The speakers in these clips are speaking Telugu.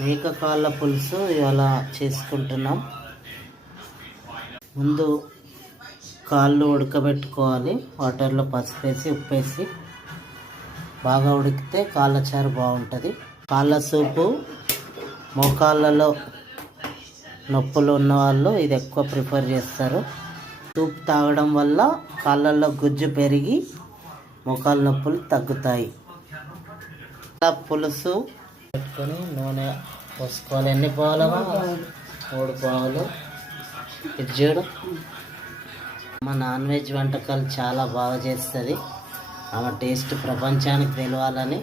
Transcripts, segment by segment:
మేక కాళ్ళ పులుసు ఇవాళ చేసుకుంటున్నాం. ముందు కాళ్ళు ఉడకబెట్టుకోవాలి. వాటర్లో పసుపు వేసి ఉప్పు వేసి బాగా ఉడికితే కాళ్ళ చారు బాగుంటుంది. కాళ్ళ సూపు మోకాళ్ళలో నొప్పులు ఉన్నవాళ్ళు ఇది ఎక్కువ ప్రిఫర్ చేస్తారు. సూప్ తాగడం వల్ల కాళ్ళల్లో గుజ్జు పెరిగి మోకాళ్ళ నొప్పులు తగ్గుతాయి. పులుసు పెట్టుకొని నూనె పోసుకోవాలి. ఎన్ని పావులమా? 3 పావులు. ఇది చూడు, మా నాన్ వెజ్ వంటకాలు చాలా బాగా చేస్తుంది. ఆమె టేస్ట్ ప్రపంచానికి తెలవాలని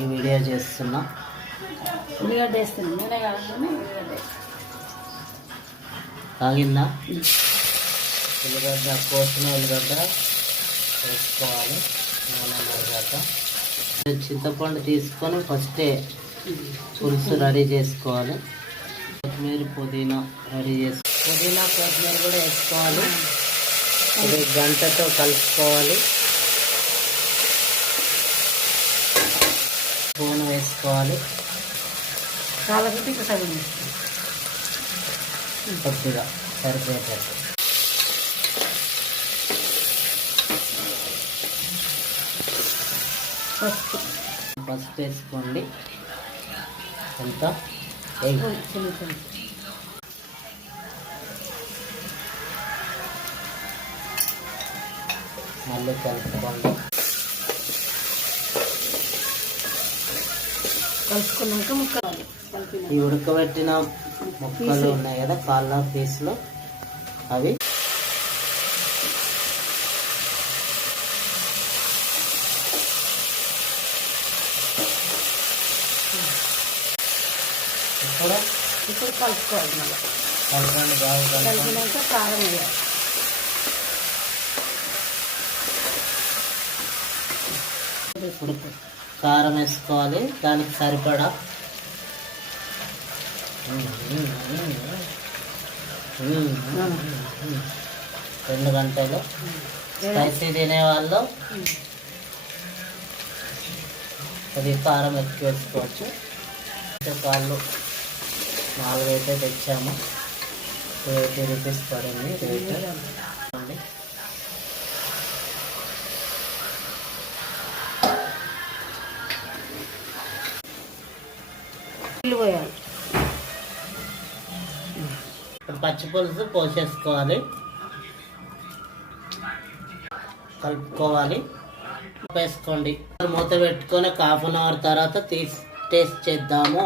ఈ వీడియో చేస్తున్నా. తాగిందా? ఉల్లిగడ్డ, కోసిన ఉల్లిగడ్డ వేసుకోవాలి. నూనె మరిగాక చింతపండు తీసుకొని ఫస్టే పులుసు రెడీ చేసుకోవాలి. కొత్తిమీర, పుదీనా రెడీ పుదీనా కొత్తిమీర కూడా వేసుకోవాలి. ఇది గంటతో కలుపుకోవాలి. స్పూన్ వేసుకోవాలి. కొద్దిగా సరిపోయేటట్టు. పసుపు వేసుకోండి. ఎంత? మళ్ళీ కలుపుకోండి. కలుపుకున్నాక ముక్కలు, ఈ ఉడకబెట్టిన ముక్కలు ఉన్నాయి కదా కాళ్ళ పీసులు, అవి ఇప్పుడు కలుపుకోవాలి. మళ్ళీ కలపండి. బాగా కలిపినాక కారం వేయాలి. ఇప్పుడు కారం వేసుకోవాలి దానికి సరిపడా. 2 గంటలు. స్పైసీ తినేవాళ్ళు అది కారం ఎక్కువ వేసుకోవచ్చు. కాళ్ళు 4 అయితే తెచ్చాము. 280 రూపీస్ పడింది రేట్. పోయాలి. ఇప్పుడు పచ్చి పులుసు పోసేసుకోవాలి. కలుపుకోవాలి. వేసుకోండి. మూత పెట్టుకొని ఒక 1/2 అవర్ తర్వాత తీసి టేస్ట్ చేద్దాము.